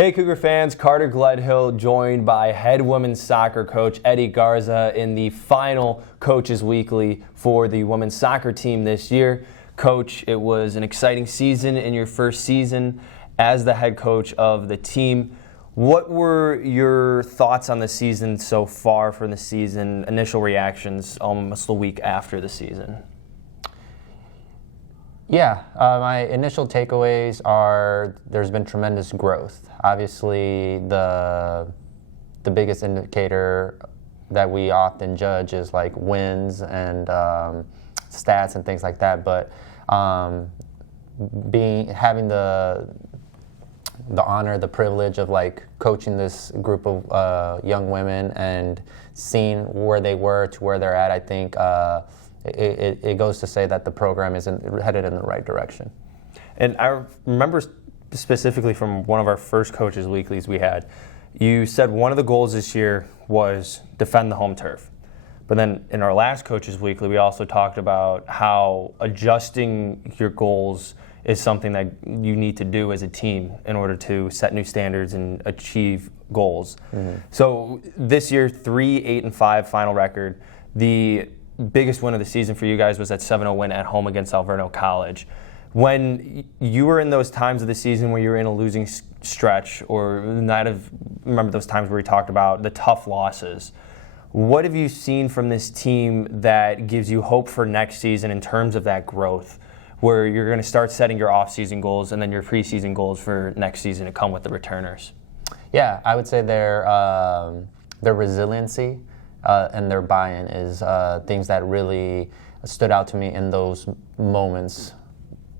Hey Cougar fans, Carter Gledhill joined by head women's soccer coach Eddie Garza in the final Coaches Weekly for the women's soccer team this year. Coach, it was an exciting season in your first season as the head coach of the team. What were your thoughts on the season so far for the season, initial reactions almost a week after the season? Yeah, my initial takeaways are there's been tremendous growth. Obviously, the biggest indicator that we often judge is like wins and stats and things like that. But having the honor, the privilege of like coaching this group of young women and seeing where they were to where they're at, I think. It goes to say that the program is headed in the right direction. And I remember specifically from one of our first Coaches Weeklies we had, you said one of the goals this year was defend the home turf. But then in our last Coaches Weekly, we also talked about how adjusting your goals is something that you need to do as a team in order to set new standards and achieve goals. Mm-hmm. So this year, 3-8-5 final record. The biggest win of the season for you guys was that 7-0 win at home against Alverno College. When you were in those times of the season where you were in a losing stretch, or remember those times where we talked about the tough losses, what have you seen from this team that gives you hope for next season in terms of that growth, where you're going to start setting your off-season goals and then your preseason goals for next season to come with the returners? Yeah, I would say their resiliency and their buy-in is things that really stood out to me in those moments.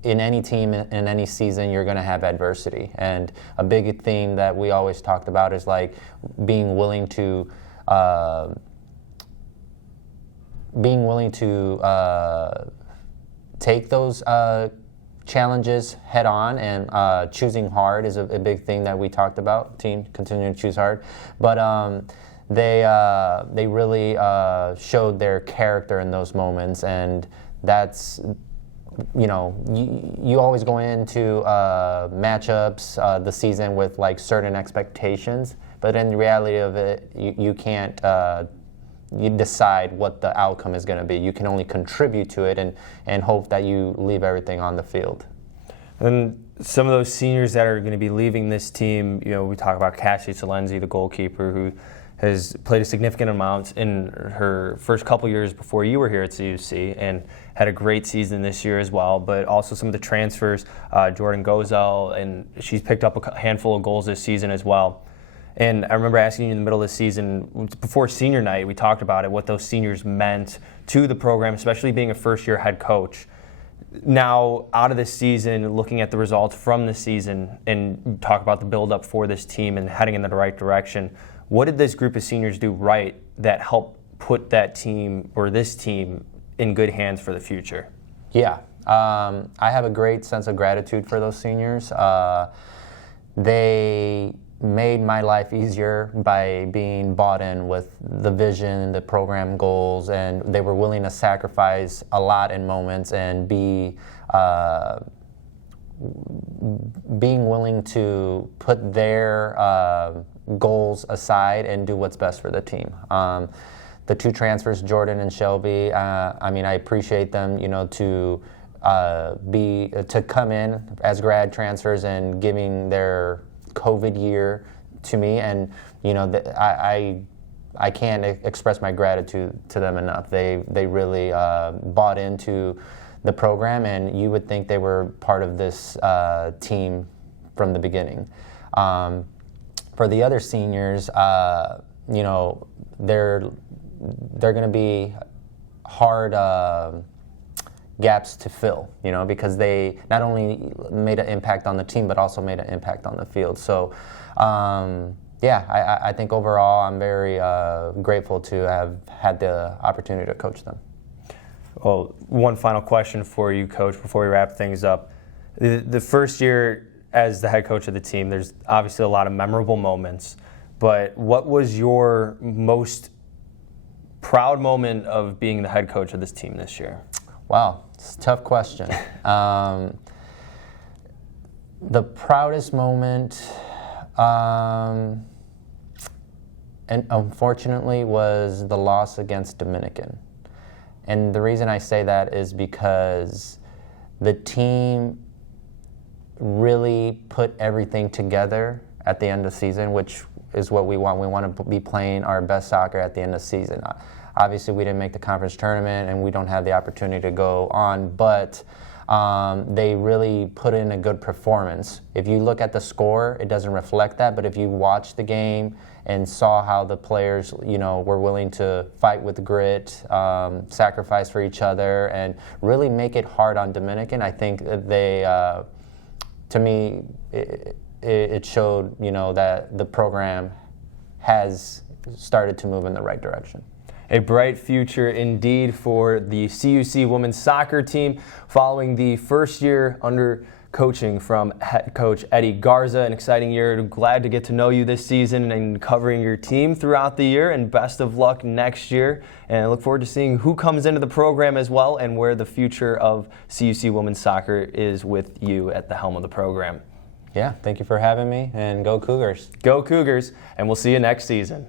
In any team, in any season, you're going to have adversity. And a big theme that we always talked about is like being willing to take those challenges head on, and choosing hard is a big thing that we talked about. Team continuing to choose hard, but they really showed their character in those moments, and that's, you always go into matchups the season with like certain expectations, but in the reality of it, you can't you decide what the outcome is going to be. You can only contribute to it and hope that you leave everything on the field. And some of those seniors that are going to be leaving this team, we talk about Cassie Salenzi, the goalkeeper, who has played a significant amount in her first couple years before you were here at CUC and had a great season this year as well, but also some of the transfers, Jordan Gozel, and she's picked up a handful of goals this season as well. And I remember asking you in the middle of the season, before senior night, we talked about it, what those seniors meant to the program, especially being a first-year head coach. Now, out of this season, looking at the results from the season and talk about the build-up for this team and heading in the right direction, what did this group of seniors do right that helped put that team or this team in good hands for the future? Yeah, I have a great sense of gratitude for those seniors. They made my life easier by being bought in with the vision, the program goals, and they were willing to sacrifice a lot in moments and being willing to put their goals aside and do what's best for the team. The two transfers, Jordan and Shelby, I appreciate them, to come in as grad transfers and giving their COVID year to me, and I can't express my gratitude to them enough. They really bought into the program, and you would think they were part of this team from the beginning. For the other seniors, they're going to be hard gaps to fill, because they not only made an impact on the team, but also made an impact on the field. So, I think overall I'm very grateful to have had the opportunity to coach them. Well, one final question for you, Coach, before we wrap things up. The first year as the head coach of the team, there's obviously a lot of memorable moments, but what was your most proud moment of being the head coach of this team this year? Wow, it's a tough question. The proudest moment, And unfortunately was the loss against Dominican. And the reason I say that is because the team really put everything together at the end of the season, which is what we want. We want to be playing our best soccer at the end of the season. Obviously, we didn't make the conference tournament, and we don't have the opportunity to go on, but they really put in a good performance. If you look at the score, it doesn't reflect that, but if you watch the game and saw how the players, were willing to fight with grit, sacrifice for each other, and really make it hard on Dominican, I think they, to me, it showed, that the program has started to move in the right direction. A bright future indeed for the CUC women's soccer team following the first year under coaching from head coach Eddie Garza. An exciting year. Glad to get to know you this season and covering your team throughout the year, and best of luck next year. And I look forward to seeing who comes into the program as well and where the future of CUC women's soccer is with you at the helm of the program. Yeah, thank you for having me, and go Cougars. Go Cougars, and we'll see you next season.